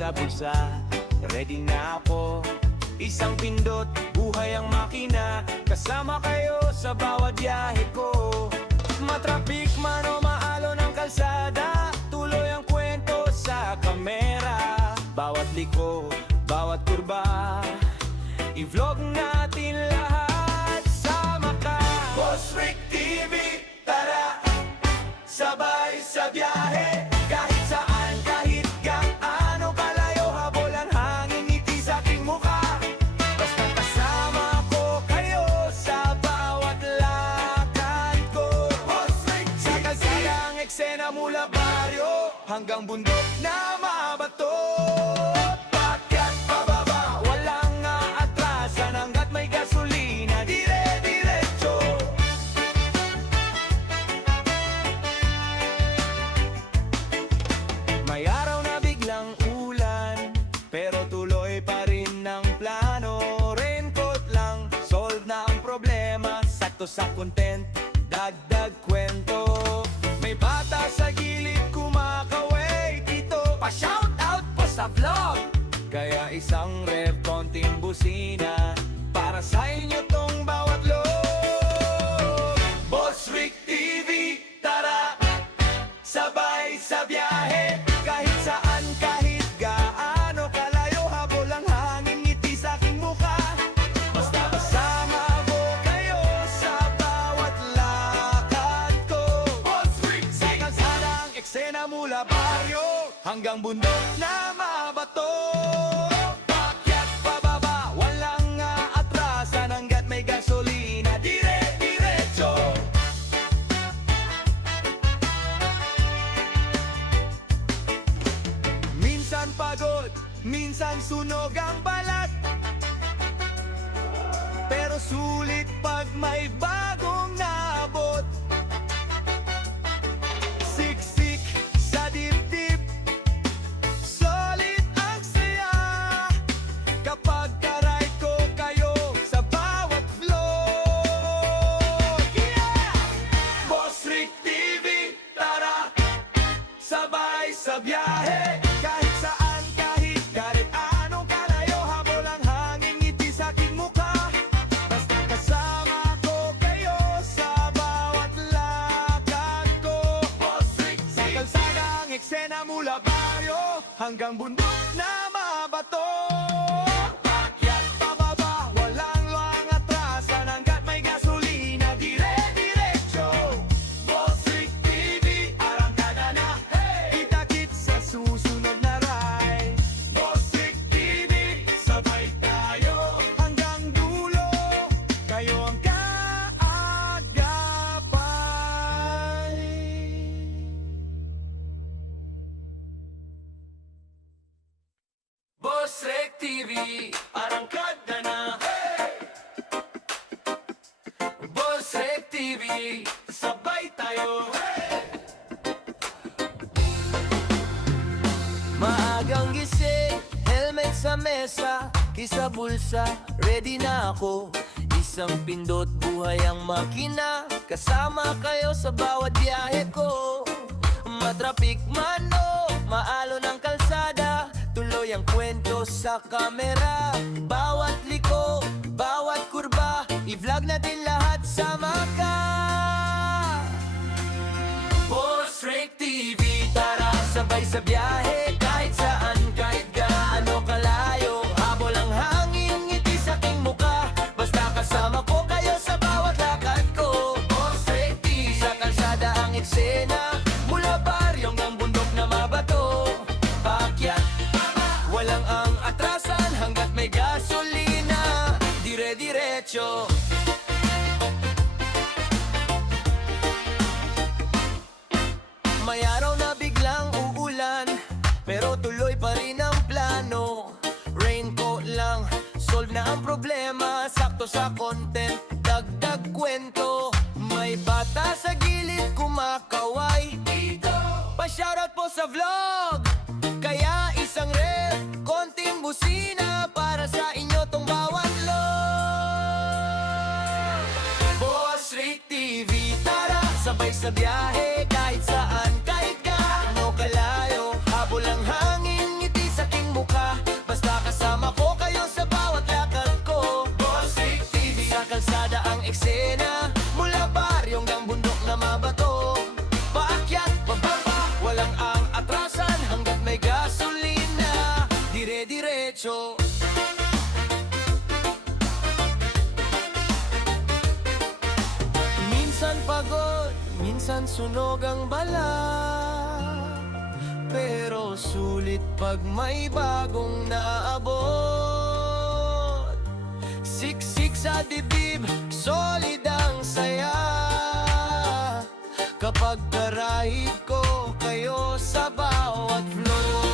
sa bulsa, ready na ako. Isang pindot, buhay ang makina, kasama kayo sa bawat biyahe ko. Matrapik man o maalo ng kalsada, tuloy ang kwento sa kamera. Bawat liko, bawat kurba, i-vlog natin lahat. Sama ka, Boss Rick TV, tara, sabay sa biyahe. Kahit saan, kahit gaano kalayo, habol ang hangin, ngiti sa aking mukha. Basta kasama ko kayo sa bawat lakad ko. Boss Rick TV, sa kalsadang eksena mula baryo hanggang bundok na mabato. Paakyat, pababa, walang aatrasan hanggat may gasolina, dire-diretso. May araw na biglang ulan, pero tuloy pa rin ang plano. Raincoat lang, solve na ang problema. Sakto sa content, dagdag kwento. May bata sa gilid kumakaway dito, pa-shout out pa sa vlog. Kaya isang rev, konting busina, para sa inyo tong bawat loob. Boss Rick TV, tara, sabay sa biyahe. Kahit saan, kahit gaano kalayo, habol ang hangin, ngiti sa aking mukha. Basta kasama ko kayo sa bawat lakad ko. Boss Rick TV, sa kalsadang eksena mula baryo hanggang bundok na mabato. Paakyat, pababa, walang aatrasan hanggat may gasolina, dire-diretso. Minsan pagod, minsan sunog ang balat, pero sulit pag may bagong naabot. Siksik sa dibdib, solid ang saya, kapag karay ko kayo sa bawat vlog. Yeah! Boss Rick TV, tara, sabay sa biyahe. Kahit saan, kahit anong kalayo, habol ang hangin, ngiti sa aking mukha. Basta kasama ko kayo sa bawat lakad ko. Boss Rick TV, sa kalsadang eksena mula baryo hanggang bundok na mabato. Paakyat, pababa, walang luwang atrasan hanggat may gasolina, dire-diretso. Boss Rick TV, arangkada na, hey! Kita-kits sa susunod na ride. Boss Rick TV, sabay tayo hanggang dulo, kayo ang kaagapay. Boss Rick TV, arangkada na, hey! Boss Rick TV, sabay tayo, hey! Maagang gising, helmet sa mesa, kisa bulsa, ready na ako. Isang pindot, buhay ang makina, kasama kayo sa bawat biyahe ko. Matrapik man o maalo ng kalsada, tuloy ang kwento sa kamera. Bawat liko, bawat kurba, i-vlog natin lahat, sama ka. Boss Rick TV, tara, sabay sa biyahe. Kahit saan, kahit gaano kalayo, habol ang hangin, ngiti sa aking mukha. Basta kasama ko kayo sa bawat lakad ko. Boss Rick TV, sa kalsada ang eksena mula baryo hanggang bundok na mabato. Paakyat, walang ang atrasan hanggat may gasolina, dire-diretso. May araw na biglang uulan, pero tuloy pa rin ang plano. Raincoat lang, solve na ang problema. Sakto sa content, dagdag kwento. May bata sa gilid kumakaway dito, pa-shoutout po sa vlog. Kaya isang rev, konting busina, para sa inyo tong bawat log. Boss Rick TV, tara, sabay sa biyahe. Kahit saan, kahit gaano kalayo, habol ang hangin, ngiti sa aking minsan sunog ang balat, pero sulit pag may bagong naabot. Siksik sa dibdib, solid ang saya, kapag karahid ko kayo sa bawat flow.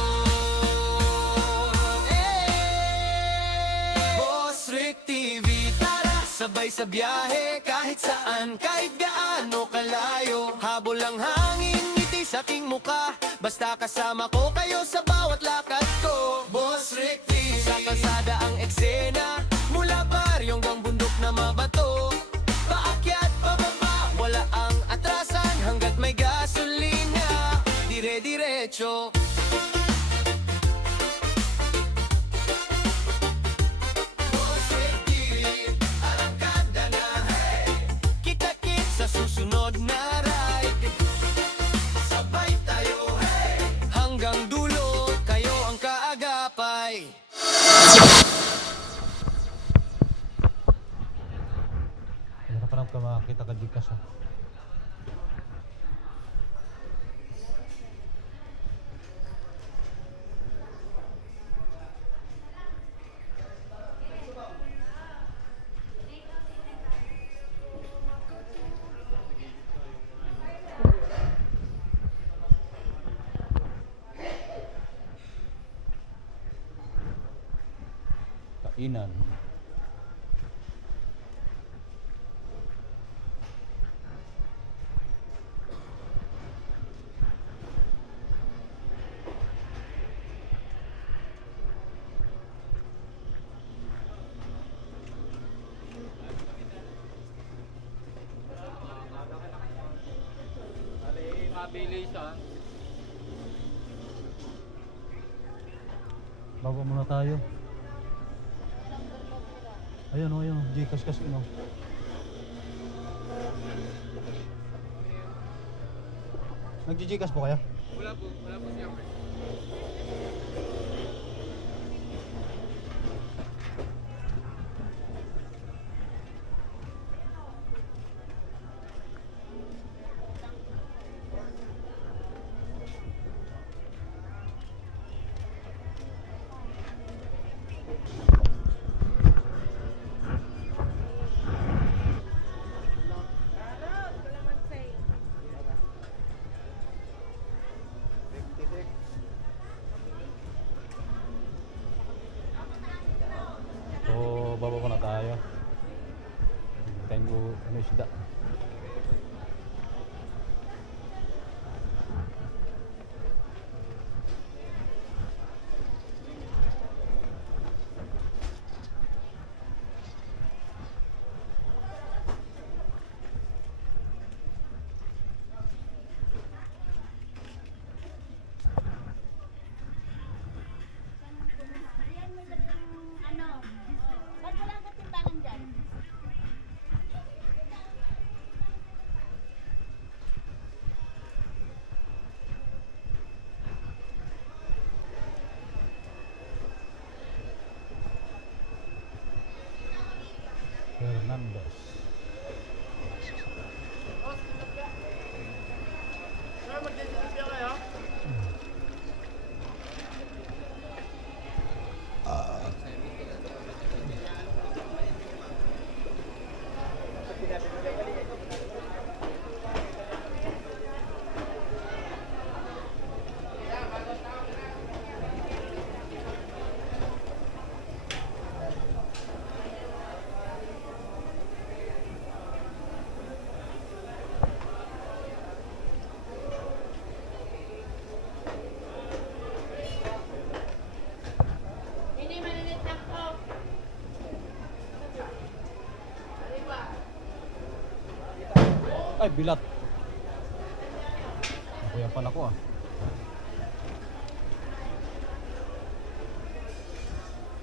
Boss Rick TV, tara sabay sa biyahe, kahit saan, kahit gaano kalayo. Habol ang hangin, ngiti sa aking muka, basta kasama ko kayo sa bawat lakad ko. Boss Rick TV, sa kalsada ang eksena, mula baryo hanggang bundok na mabato. Paakyat, pababa, wala ang atrasan, hanggat may gasolina, dire-diretso. Boss Rick TV, arangkada na, hey! Kita-kit sa susunod na ride, sabay tayo, hey! Hanggang dulo, kayo ang kaagapay. Hanap ka makakita ka di kasi. Kainan. Bago muna tayo. Ayun o, ayun. Gcash kasi no. Nag-Gcash po kaya? Wala po siya. So, baba ko na tayo. Hintayin ko ano isda. Ba't wala ka timbangan dyan? Fernandez. Hindi malilit lang po. Ay, bilat. Kuya pala ko ah.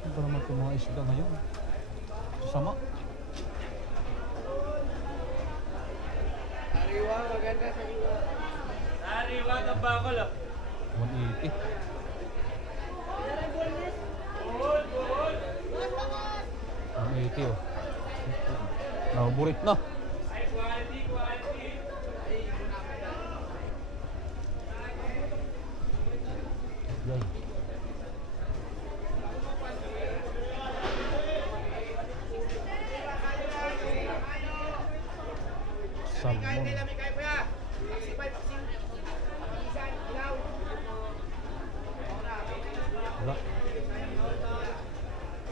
Ano ba naman itong mga isda ngayon? Sama. Sariwa, maganda sariwa. Sariwa, tambakol ah. 180. Buhol. 180 oh. Naburit na. Ay, quality. Yay. Salmon. Wala.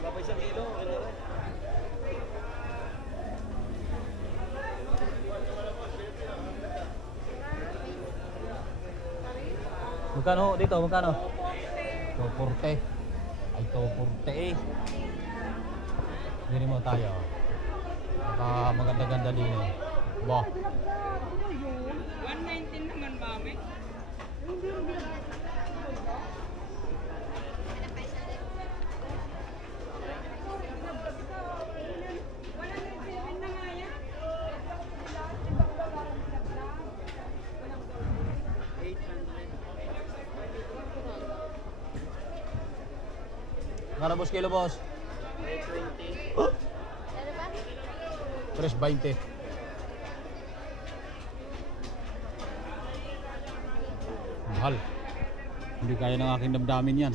Wala pa isang kilo. Magkano dito? Magkano? 240. Ay, 240 eh. Hindi mo tayo. Baka maganda-ganda din eh. Ba? 119 naman, mami. Ngano boss kilo boss? 20. Oh, Ano ba? fresh 20. Mahal. Hindi kaya ng aking damdamin yan.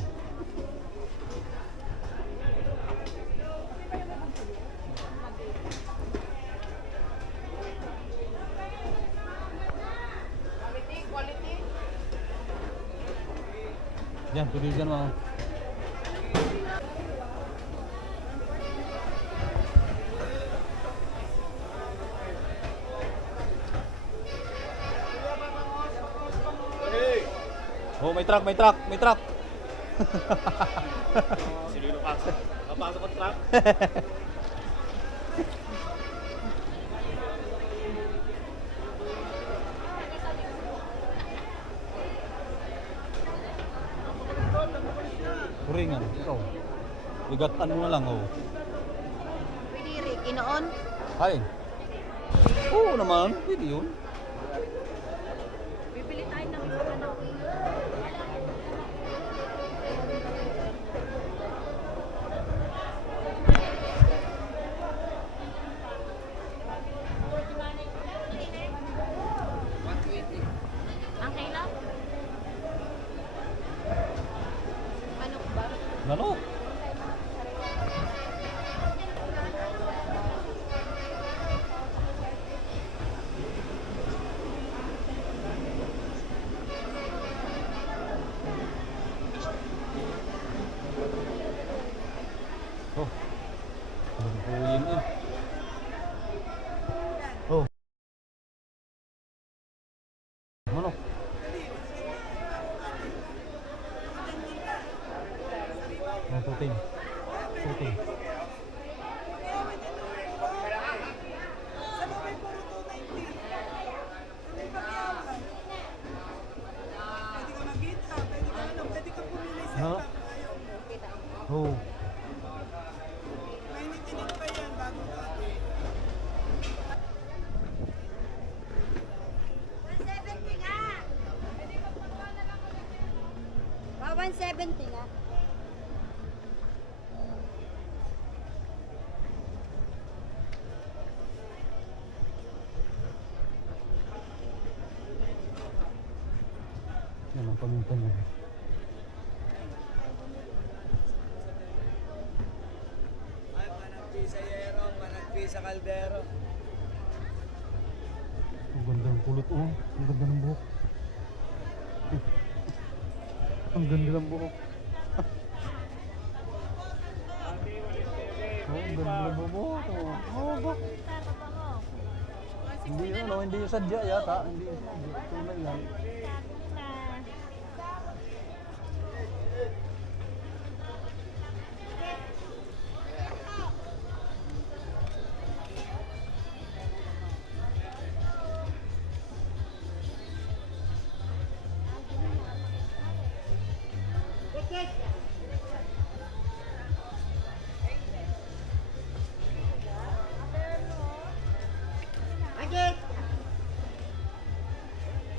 Yan, tuligan mo. Oh, may truck, may truck, may truck. Sino pasok? Papasok ang truck? Kuringan, ikaw. Bigatan mo na lang, oh. Pwede Rick, inoon. Ay. Oo naman, pwede yun. Bibili tayo ng ano. Ang kailan? Manok ba? Manok. Oh. Lungkuyin eh. Oh. Manok. Oh, puting. Puting. Ha? Oh. Ba, 170 nga. Yan ang paminta niya. Ay, panagpi sa yero, panagpi sa kaldero. Ang ganda ng kulot, oh. Ang ganda ng buhok. Ang ganda ng buhok. Oh, ang ganda ng buhok. Oh, buhok. Hindi ano, hindi yung sadya yata. Hindi yung sadya. Tunay lang.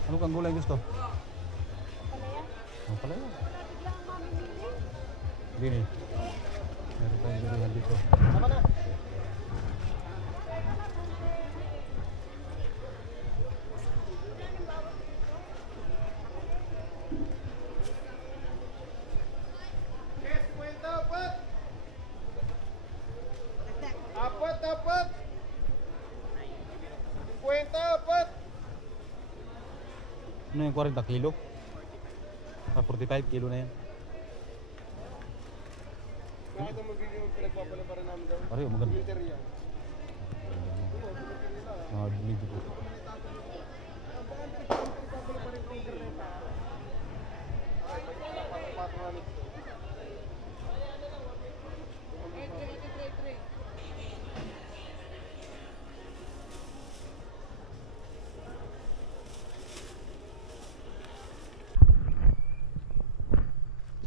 Ano kang gulay gusto? Palaya. Oh, palaya. Dini. Meron tayong bilihan dito. Tama na. Ano yung 40 kilo? 45 kilo na yan. Bakit ang magiging pinagpapalabaran namin daw? Pare, maganda. Winter yan. Mga medyo po.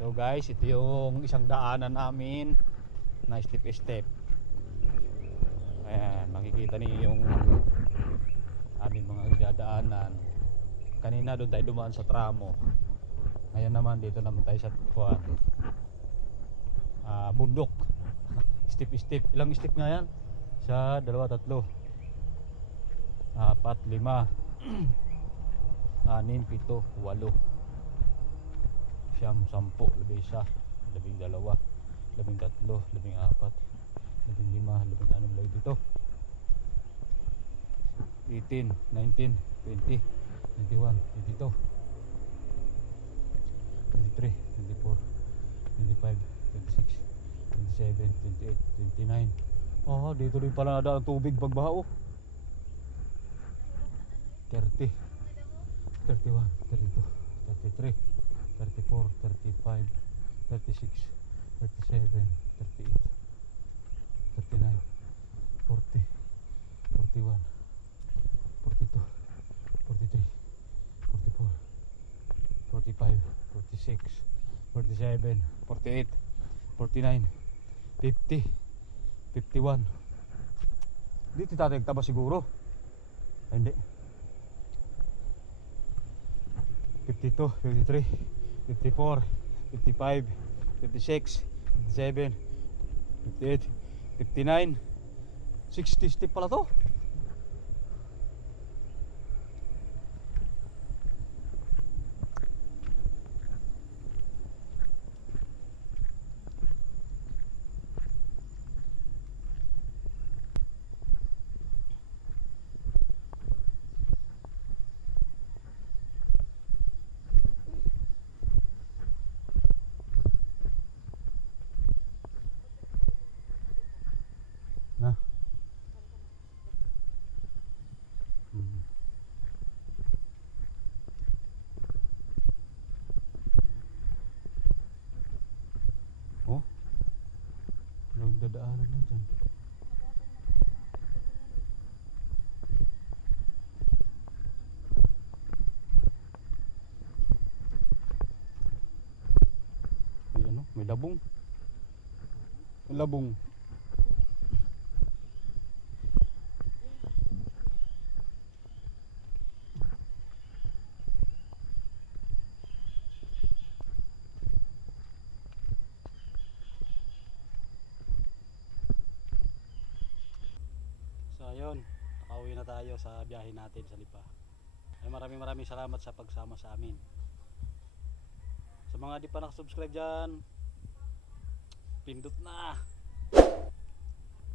So guys, ito yung isang daanan namin na step. Ayan, makikita niyo yung amin mga dadaanan. Kanina doon tayo dumaan sa tramo. Ngayon naman dito naman tayo sa bundok. Step. Ilang step nga yan? Sa 2, 3, 4, 5 6 6 7 8 siyam, 10, 11, 12, 13, 14, 15, 16, 17, 18, 19, 20, 21, 22, 23, 24, 25, 26, 27, 28, 29. Oh, dito rin pala nadaan ang tubig pagbaha oh. 30, 31, 32, 33, 34, 35, 36, 37, 38, 39, 40, 41, 42, 43, 44, 45, 46, 47, 48, 49, 50, 51. Dito tatagta ba siguro? Ay, hindi. 52, 53, 54, 55, 56, 57, 58, 59, 60 step pala to. Na. Oh. Yung dadaanan mo dyan. May ano? May labong. May labong. So ayun, nakauwi na tayo sa biyahe natin sa Lipa. Ay maraming salamat sa pagsama sa amin. Sa mga di pa nakasubscribe dyan, pindot na!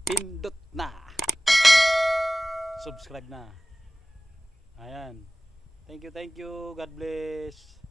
Pindot na! Subscribe na. Ayan. Thank you. God bless.